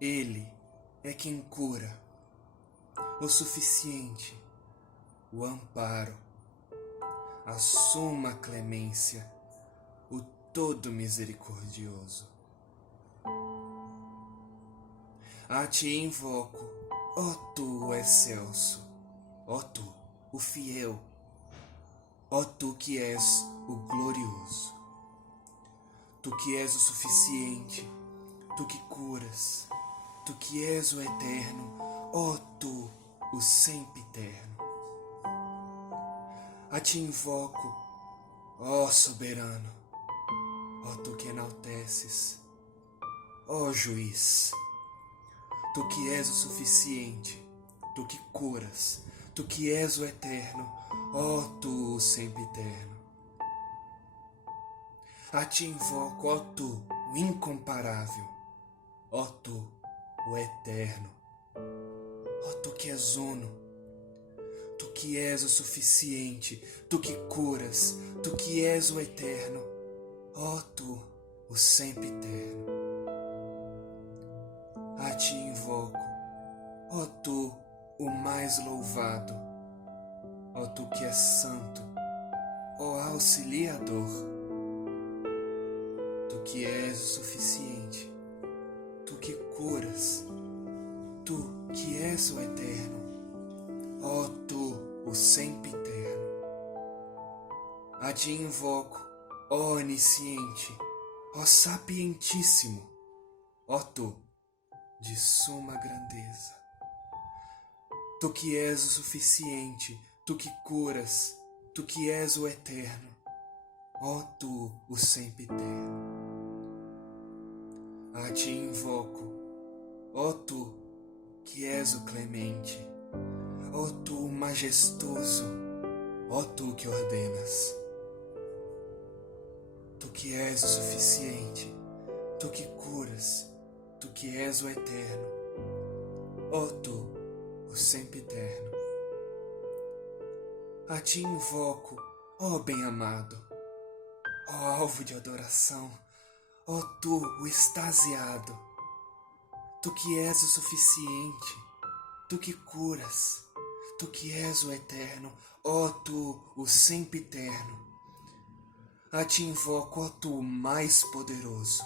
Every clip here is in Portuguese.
Ele é quem cura, o suficiente, o amparo, a suma clemência, o todo misericordioso. A ti invoco, ó tu, o excelso, ó tu, o fiel, ó tu que és o glorioso. Tu que és o suficiente, tu que curas, tu que és o eterno, ó tu, o sempiterno. A ti invoco, ó soberano, ó tu que enalteces, ó juiz. Tu que és o suficiente, tu que curas, tu que és o eterno, ó tu, o sempiterno. A ti invoco, ó tu, o incomparável, ó tu, o eterno, ó tu que és uno, tu que és o suficiente, tu que curas, tu que és o eterno, ó tu, o sempiterno. A ti invoco, ó tu, o mais louvado, ó tu que és santo, ó auxiliador, tu que és o suficiente, tu que curas, tu que és o eterno, ó tu, o sempiterno. A ti invoco, ó onisciente, ó sapientíssimo, ó tu, de suma grandeza. Tu que és o suficiente, tu que curas, tu que és o eterno, ó tu, o sempiterno. A ti invoco, ó tu, que és o clemente, ó tu, o majestoso, ó tu que ordenas. Tu que és o suficiente, tu que curas, tu que és o eterno, ó tu, o sempiterno. A ti invoco, ó bem-amado, ó alvo de adoração, ó tu, o extasiado, tu que és o suficiente, tu que curas, tu que és o eterno, ó tu, o sempiterno. A ti invoco, ó tu, o mais poderoso,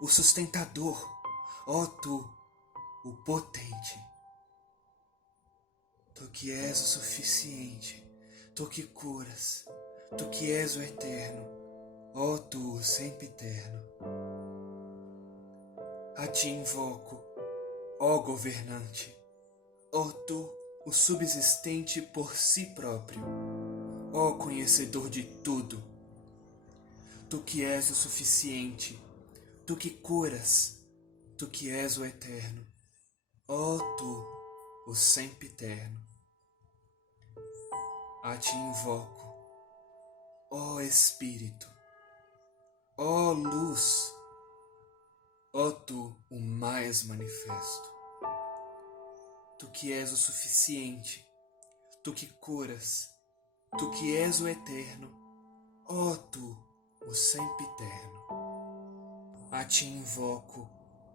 o sustentador, ó tu, o potente. Tu que és o suficiente, tu que curas, tu que és o eterno, ó tu, o sempiterno. A ti invoco, ó governante, ó tu, o subsistente por si próprio, ó conhecedor de tudo. Tu que és o suficiente, tu que curas, tu que és o eterno, ó tu, o sempiterno. A ti invoco, ó Espírito, ó luz, ó tu, o mais manifesto. Tu que és o suficiente, tu que curas, tu que és o eterno, ó tu, o sempiterno. A ti invoco,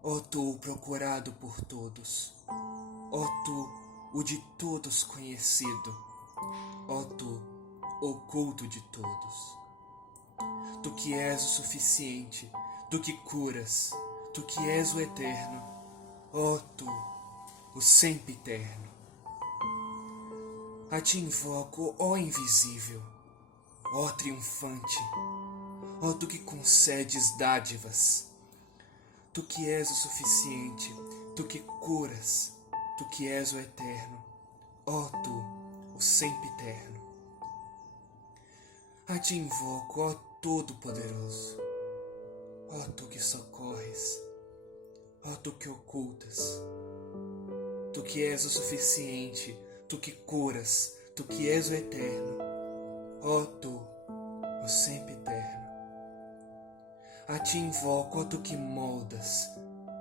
ó tu, o procurado por todos, ó tu, o de todos conhecido, ó tu, oculto de todos. Tu que és o suficiente, tu que curas, tu que és o eterno, ó tu, o sempiterno. A ti invoco, ó invisível, ó triunfante, ó tu que concedes dádivas, tu que és o suficiente, tu que curas, tu que és o eterno, ó tu, o sempiterno. A ti invoco, ó Todo-Poderoso, ó tu que socorres, ó tu que ocultas, tu que és o suficiente, tu que curas, tu que és o eterno, ó tu, o sempiterno. A ti invoco, ó tu que moldas,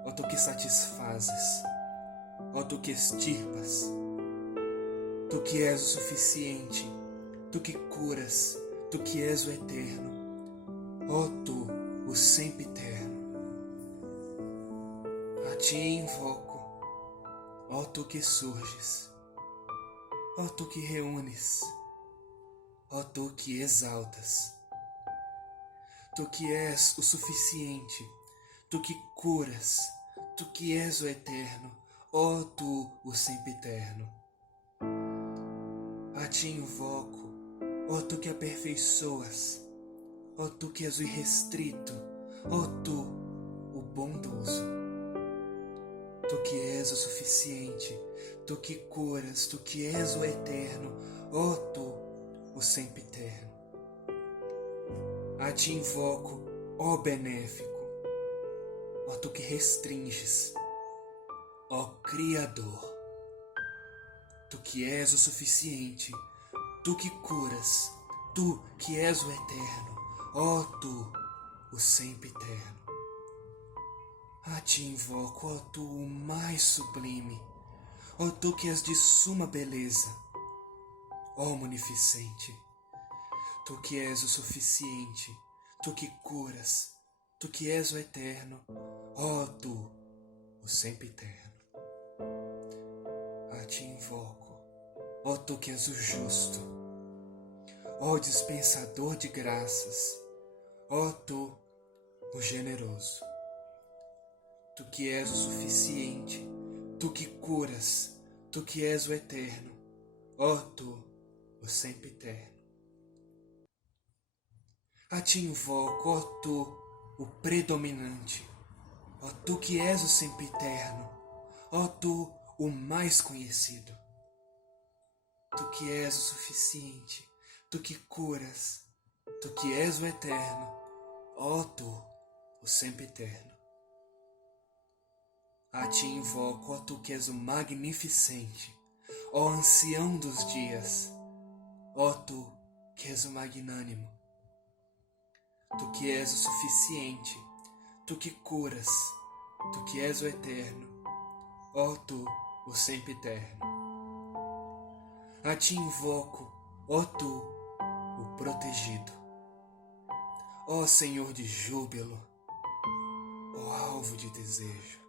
ó tu que satisfazes, ó tu que extirpas, tu que és o suficiente, tu que curas, tu que és o eterno, ó tu, o sempiterno. A A ti invoco, ó tu que surges, ó tu que reúnes, ó tu que exaltas. Tu que és o suficiente, tu que curas, tu que és o eterno, ó tu o sempiterno. A ti invoco, ó tu que aperfeiçoas, ó tu que és o irrestrito, ó tu o bondoso. Tu que és o suficiente, tu que curas, tu que és o eterno, ó tu o sempiterno. A ti invoco, ó benéfico, ó tu que restringes, ó Criador. Tu que és o suficiente, tu que curas, tu que és o eterno, ó tu o sempiterno. A ti invoco, ó tu o mais sublime, ó tu que és de suma beleza, ó munificente. Tu que és o suficiente, tu que curas, tu que és o eterno, ó tu o sempiterno. A ti invoco, ó tu que és o justo, ó dispensador de graças, ó tu o generoso. Tu que és o suficiente, tu que curas, tu que és o eterno, ó tu o sempiterno. A ti invoco, ó tu o predominante, ó tu que és o sempiterno, ó tu o mais conhecido. Tu que és o suficiente, tu que curas, tu que és o eterno, ó tu o sempiterno. A ti invoco, ó tu que és o magnificente, ó ancião dos dias, ó tu que és o magnânimo. Tu que és o suficiente, tu que curas, tu que és o eterno, ó tu o sempiterno. A ti invoco, ó tu o protegido, ó Senhor de júbilo, ó alvo de desejo.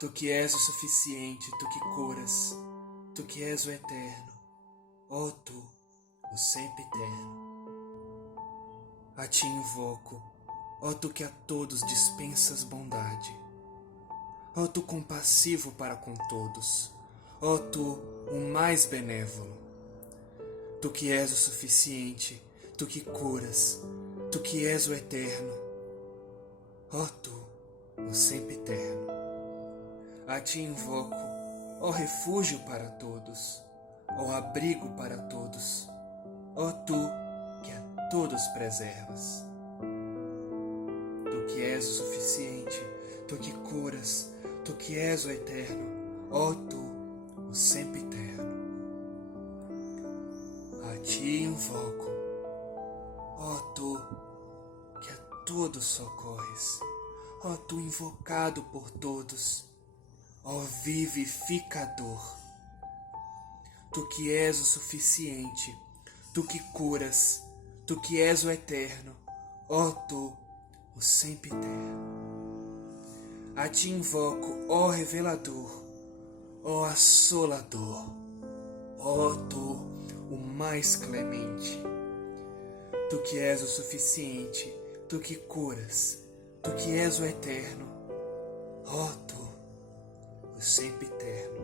Tu que és o suficiente, tu que curas, tu que és o eterno, ó tu o sempiterno. A ti invoco, ó tu que a todos dispensas bondade, ó tu compassivo para com todos, ó tu o mais benévolo. Tu que és o suficiente, tu que curas, tu que és o eterno, ó tu o sempiterno. A ti invoco, ó refúgio para todos, ó abrigo para todos, ó tu que a todos preservas. Tu que és o suficiente, tu que curas, tu que és o eterno, ó tu o sempiterno. A ti invoco, ó tu que a todos socorres, ó tu invocado por todos, ó vivificador. Tu que és o suficiente, tu que curas, tu que és o eterno, ó tu o sempiterno. A ti invoco, ó revelador, ó assolador, ó tu o mais clemente. Tu que és o suficiente, tu que curas, tu que és o eterno, ó tu o sempiterno.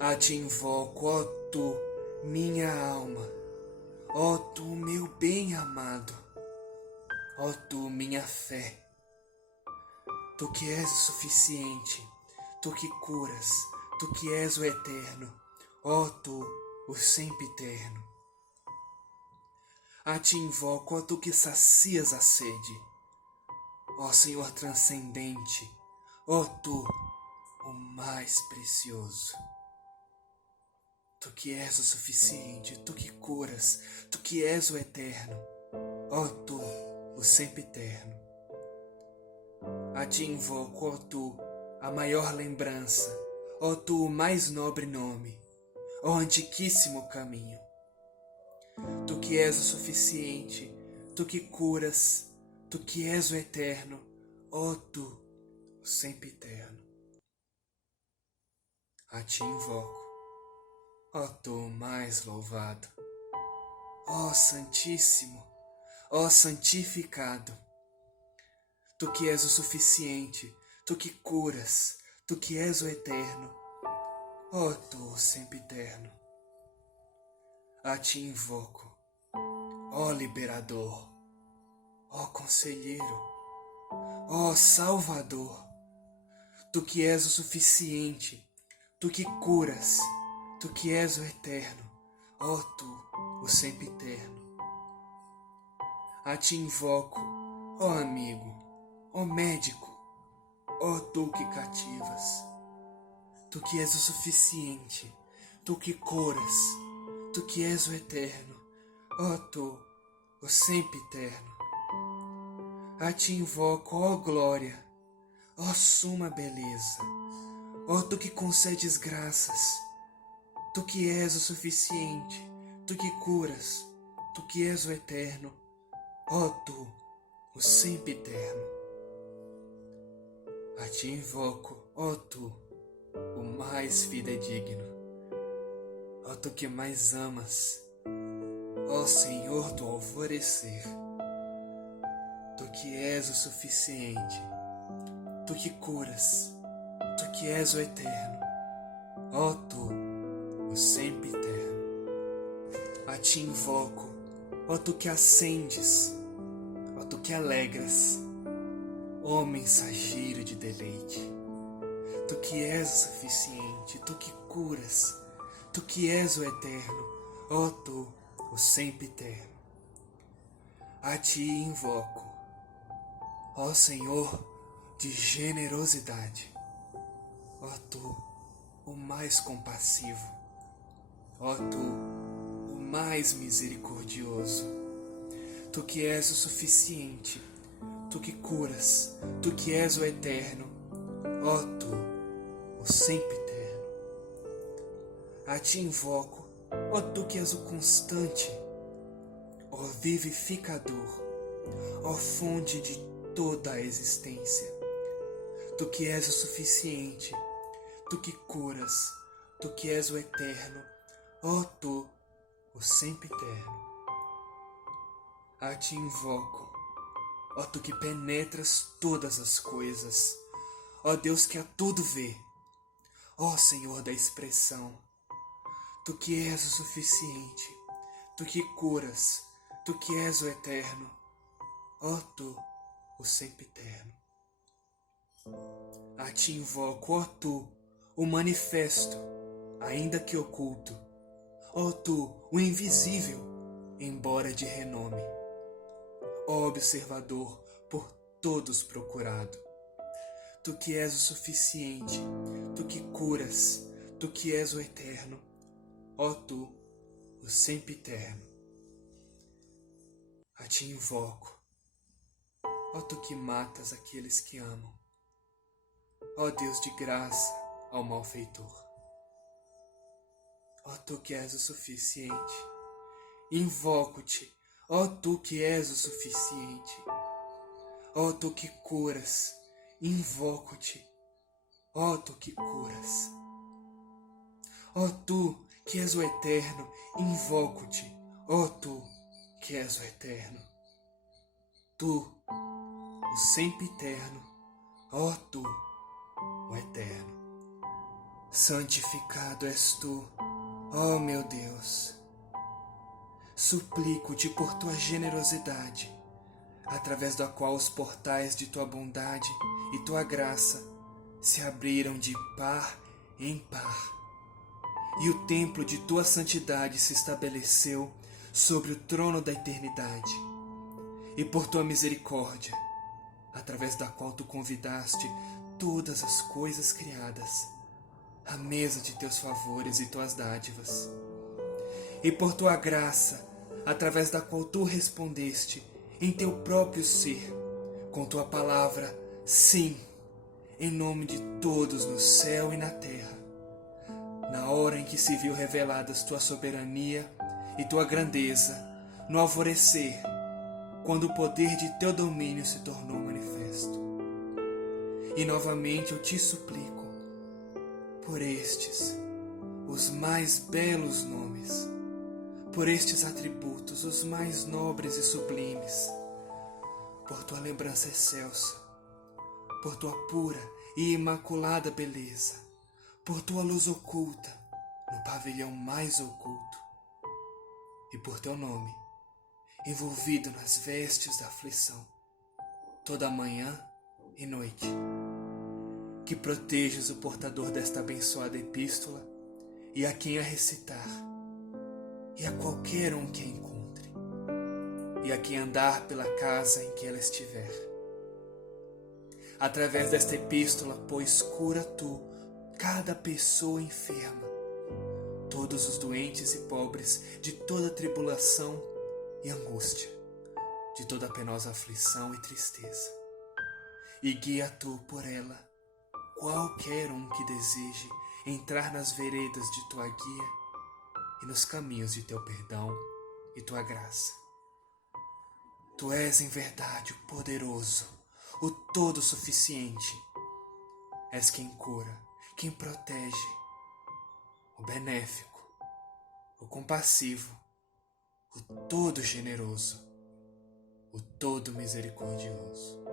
A ti invoco, ó tu, minha alma, ó tu, meu bem amado, ó tu, minha fé. Tu que és o suficiente, tu que curas, tu que és o eterno, ó tu, o sempiterno. A ti invoco, ó tu que sacias a sede, ó Senhor transcendente, ó tu, o mais precioso. Tu que és o suficiente, tu que curas, tu que és o eterno, ó tu, o sempiterno. A ti invoco, ó tu, a maior lembrança, ó tu, o mais nobre nome, ó antiquíssimo caminho. Tu que és o suficiente, tu que curas, tu que és o eterno, ó tu, o sempiterno. A ti invoco, ó tu mais louvado, ó Santíssimo, ó santificado, tu que és o suficiente, tu que curas, tu que és o eterno, ó tu sempiterno. A ti invoco, ó liberador, ó conselheiro, ó salvador, tu que és o suficiente, tu que curas, tu que és o eterno, ó tu, o sempiterno. A ti invoco, ó amigo, ó médico, ó tu que cativas, tu que és o suficiente, tu que curas, tu que és o eterno, ó tu, o sempiterno. A ti invoco, ó glória, ó suma beleza, ó tu que concedes graças, tu que és o suficiente, tu que curas, tu que és o eterno, ó tu, o sempiterno. A ti invoco, ó tu, o mais fidedigno, ó tu que mais amas, ó Senhor do alvorecer, tu que és o suficiente, tu que curas, tu que és o eterno, ó tu, o sempiterno. A ti invoco, ó tu que acendes, ó tu que alegras, ó mensageiro de deleite, tu que és o suficiente, tu que curas, tu que és o eterno, ó tu, o sempiterno. A ti invoco, ó Senhor de generosidade, ó tu, o mais compassivo, ó tu, o mais misericordioso, tu que és o suficiente, tu que curas, tu que és o eterno, ó tu, o sempiterno. A ti invoco, ó tu que és o constante, ó vivificador, ó fonte de toda a existência, tu que és o suficiente, tu que curas, tu que és o eterno, ó tu, o sempiterno. A ti invoco, ó tu que penetras todas as coisas, ó Deus que a tudo vê, ó Senhor da expressão, tu que és o suficiente, tu que curas, tu que és o eterno, ó tu, o sempiterno. A ti invoco, ó tu, o manifesto, ainda que oculto, ó tu, o invisível, embora de renome, ó observador por todos procurado, tu que és o suficiente, tu que curas, tu que és o eterno, ó tu, o sempiterno. A ti invoco, ó tu que matas aqueles que amam, ó Deus de graça ao malfeitor, ó tu que és o suficiente, invoco-te, ó tu que és o suficiente, ó tu que curas, invoco-te, ó tu que curas, ó tu que és o eterno, invoco-te, ó tu que és o eterno, tu, o sempiterno, ó tu, o eterno. Santificado és tu, ó meu Deus. Suplico-te por tua generosidade, através da qual os portais de tua bondade e tua graça se abriram de par em par, e o templo de tua santidade se estabeleceu sobre o trono da eternidade, e por tua misericórdia, através da qual tu convidaste todas as coisas criadas à mesa de teus favores e tuas dádivas, e por tua graça, através da qual tu respondeste em teu próprio ser, com tua palavra, sim, em nome de todos no céu e na terra, na hora em que se viu reveladas tua soberania e tua grandeza, no alvorecer, quando o poder de teu domínio se tornou manifesto. E novamente eu te suplico, por estes, os mais belos nomes, por estes atributos, os mais nobres e sublimes, por tua lembrança excelsa, por tua pura e imaculada beleza, por tua luz oculta no pavilhão mais oculto, e por teu nome, envolvido nas vestes da aflição, toda manhã e noite, que protejas o portador desta abençoada epístola e a quem a recitar, e a qualquer um que a encontre, e a quem andar pela casa em que ela estiver. Através desta epístola, pois, cura tu cada pessoa enferma, todos os doentes e pobres de toda tribulação e angústia, de toda penosa aflição e tristeza. E guia tu por ela qualquer um que deseje entrar nas veredas de tua guia e nos caminhos de teu perdão e tua graça. Tu és em verdade o poderoso, o todo-suficiente. És quem cura, quem protege, o benéfico, o compassivo, o todo-generoso, o todo-misericordioso.